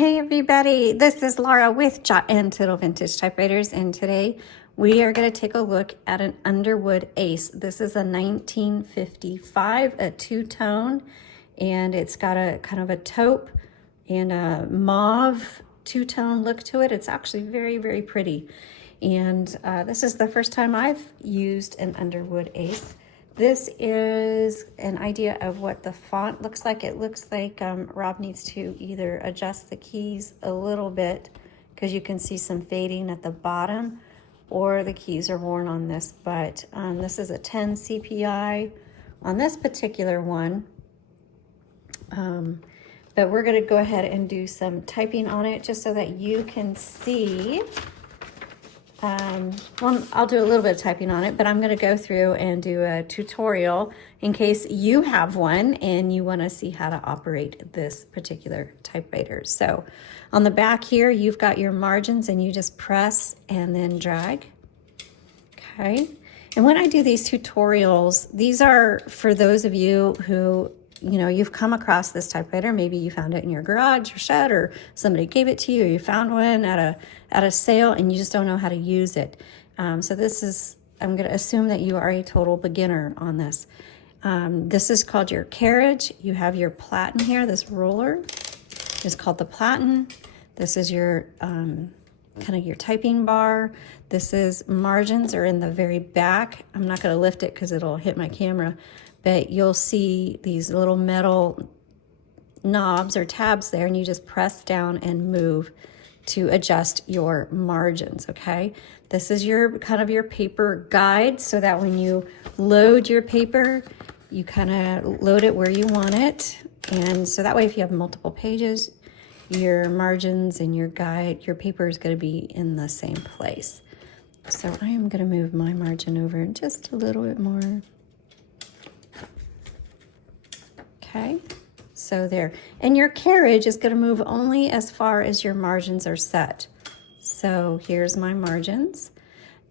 Hey everybody, this is Laura with Jot and Tittle Vintage Typewriters, and today we are going to take a look at an Underwood Ace. This is a 1955, a two-tone, and it's got a kind of a taupe and a mauve two-tone look to it. It's actually very, very pretty. And this is the first time I've used an Underwood Ace. This is an idea of what the font looks like. It looks like Rob needs to either adjust the keys a little bit because you can see some fading at the bottom, or the keys are worn on this. But this is a 10 CPI on this particular one. But we're going to go ahead and do some typing on it just so that you can see. Well, I'll do a little bit of typing on it, but I'm going to go through and do a tutorial in case you have one and you want to see how to operate this particular typewriter. So on the back here, you've got your margins and you just press and then drag. Okay. And when I do these tutorials, these are for those of you who, you know, you've come across this typewriter. Maybe you found it in your garage or shed, or somebody gave it to you, or you found one at a sale and you just don't know how to use it. So this is, I'm going to assume that you are a total beginner on this. This is called your carriage. You have your platen here. This ruler is called the platen. This is your kind of your typing bar. This is margins are in the very back. I'm not going to lift it because it'll hit my camera, but you'll see these little metal knobs or tabs there, and you just press down and move to adjust your margins. Okay, this is your kind of your paper guide, so that when you load your paper, you kind of load it where you want it. And so that way, if you have multiple pages, your margins and your guide, your paper is going to be in the same place. So I am going to move my margin over just a little bit more. Okay, so there. And your carriage is going to move only as far as your margins are set. So here's my margins.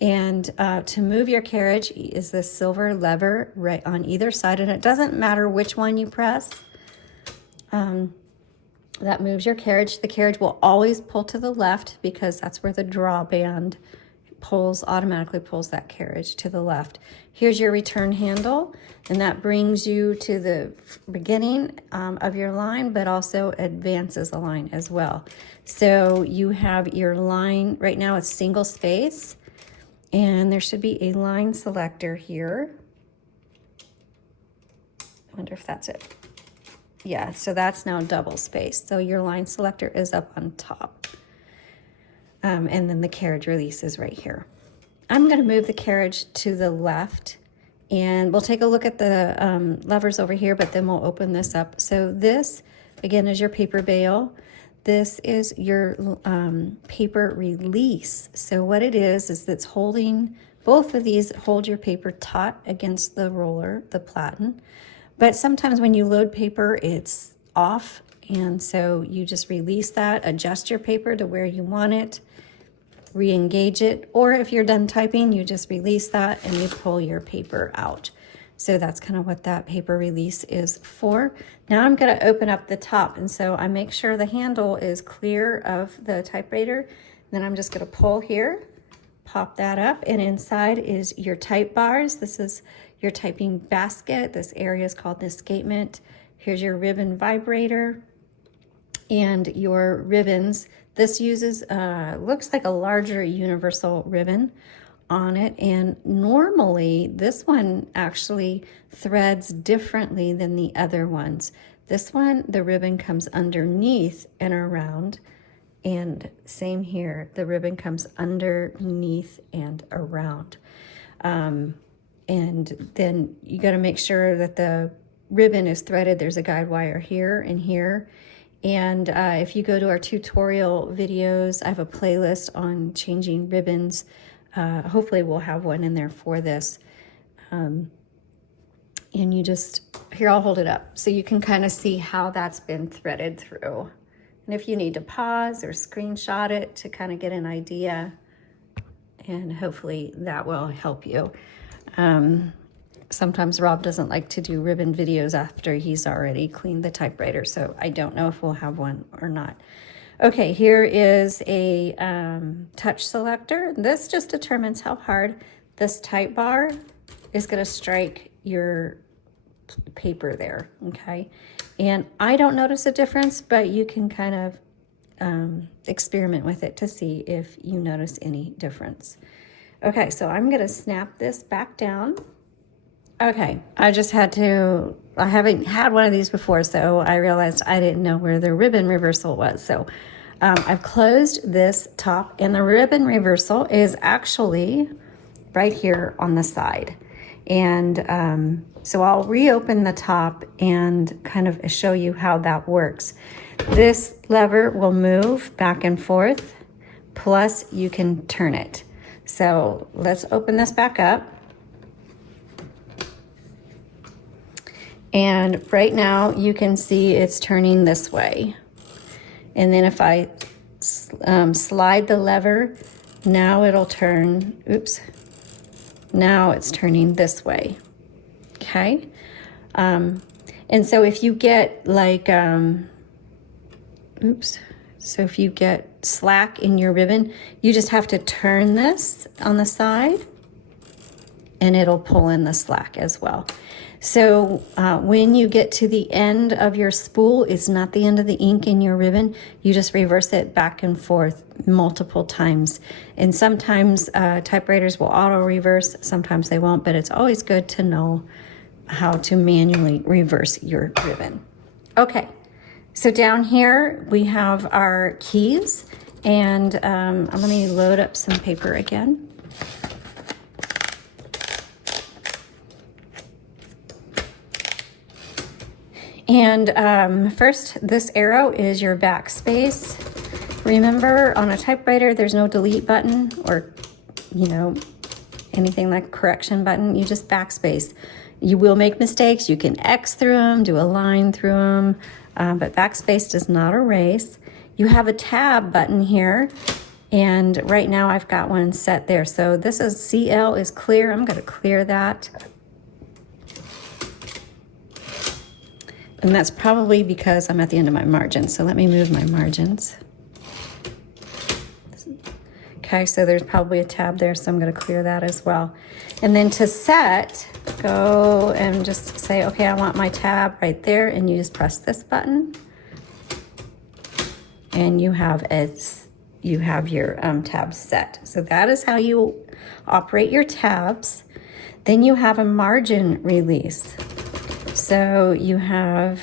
And to move your carriage is this silver lever right on either side. And it doesn't matter which one you press. That moves your carriage. The carriage will always pull to the left because that's where the drawband automatically pulls that carriage to the left. Here's your return handle, and that brings you to the beginning of your line, but also advances a line as well. So you have your line, right now it's single space, and there should be a line selector here. I wonder if that's it. Yeah, so that's now double space. So your line selector is up on top. And then the carriage release is right here. I'm going to move the carriage to the left, and we'll take a look at the levers over here, but then we'll open this up. So this, again, is your paper bail. This is your paper release. So what it is it's holding, both of these hold your paper taut against the roller, the platen. But sometimes when you load paper, it's off. And so you just release that, adjust your paper to where you want it, re-engage it, or if you're done typing, you just release that and you pull your paper out. So that's kind of what that paper release is for. Now I'm going to open up the top, and so I make sure the handle is clear of the typewriter. Then I'm just going to pull here, pop that up, and inside is your type bars. This is your typing basket. This area is called the escapement. Here's your ribbon vibrator and your ribbons. This uses, looks like a larger universal ribbon on it. And normally this one actually threads differently than the other ones. This one, the ribbon comes underneath and around. And same here, the ribbon comes underneath and around. And then you got to make sure that the ribbon is threaded. There's a guide wire here and here. And if you go to our tutorial videos, I have a playlist on changing ribbons. Hopefully we'll have one in there for this. And you just, here, I'll hold it up so you can kind of see how that's been threaded through. And if you need to pause or screenshot it to kind of get an idea, and hopefully that will help you. Sometimes Rob doesn't like to do ribbon videos after he's already cleaned the typewriter, so I don't know if we'll have one or not. Okay, here is a touch selector. This just determines how hard this type bar is going to strike your paper there, okay? And I don't notice a difference, but you can kind of experiment with it to see if you notice any difference. Okay, so I'm going to snap this back down. Okay, I haven't had one of these before, so I realized I didn't know where the ribbon reversal was. So I've closed this top, and the ribbon reversal is actually right here on the side. And so I'll reopen the top and kind of show you how that works. This lever will move back and forth, plus you can turn it. So let's open this back up. And right now you can see it's turning this way. And then if I slide the lever, now it'll turn, oops, now it's turning this way, okay? And so if you get like, so if you get slack in your ribbon, you just have to turn this on the side and it'll pull in the slack as well. So when you get to the end of your spool, it's not the end of the ink in your ribbon. You just reverse it back and forth multiple times. And sometimes typewriters will auto reverse, sometimes they won't, but it's always good to know how to manually reverse your ribbon. Okay, so down here we have our keys, and let me load up some paper again. And first, this arrow is your backspace. Remember, on a typewriter, there's no delete button or, you know, anything like a correction button. You just backspace. You will make mistakes. You can X through them, do a line through them, but backspace does not erase. You have a tab button here, and right now I've got one set there. So this is CL is clear. I'm going to clear that. And that's probably because I'm at the end of my margin. So let me move my margins. Okay, so there's probably a tab there, so I'm going to clear that as well. And then to set, go and just say, okay, I want my tab right there, and you just press this button. And you have your tab set. So that is how you operate your tabs. Then you have a margin release. So you have,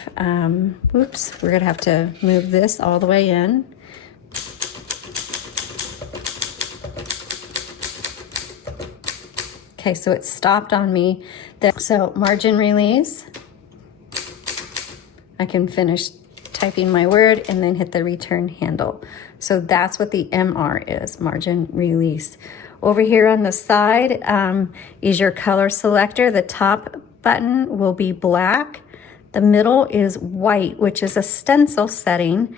oops, we're gonna have to move this all the way in. Okay, so it stopped on me. So margin release, I can finish typing my word and then hit the return handle. So that's what the MR is, margin release. Over here on the side is your color selector. The top button will be black. The middle is white, which is a stencil setting,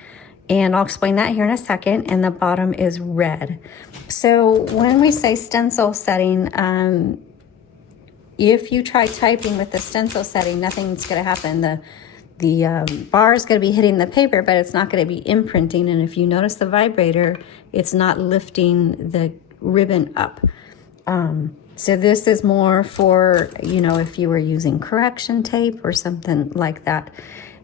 and I'll explain that here in a second. And the bottom is red. So when we say stencil setting, if you try typing with the stencil setting, nothing's going to happen. The bar is going to be hitting the paper, but it's not going to be imprinting. And if you notice the vibrator, it's not lifting the ribbon up. So this is more for, you know, if you were using correction tape or something like that,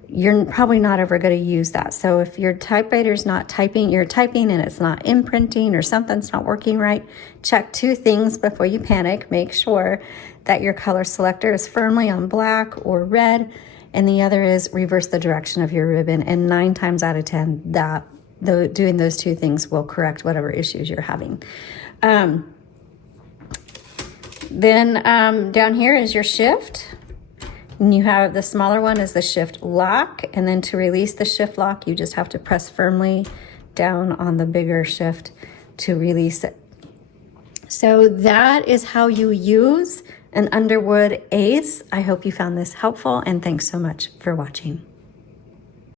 you're probably not ever going to use that. So if your typewriter's not typing, you're typing and it's not imprinting or something's not working right, check two things before you panic. Make sure that your color selector is firmly on black or red, and the other is reverse the direction of your ribbon. And 9 times out of 10, doing those two things will correct whatever issues you're having. Then down here is your shift. And you have the smaller one is the shift lock. And then to release the shift lock, you just have to press firmly down on the bigger shift to release it. So that is how you use an Underwood Ace. I hope you found this helpful, and thanks so much for watching.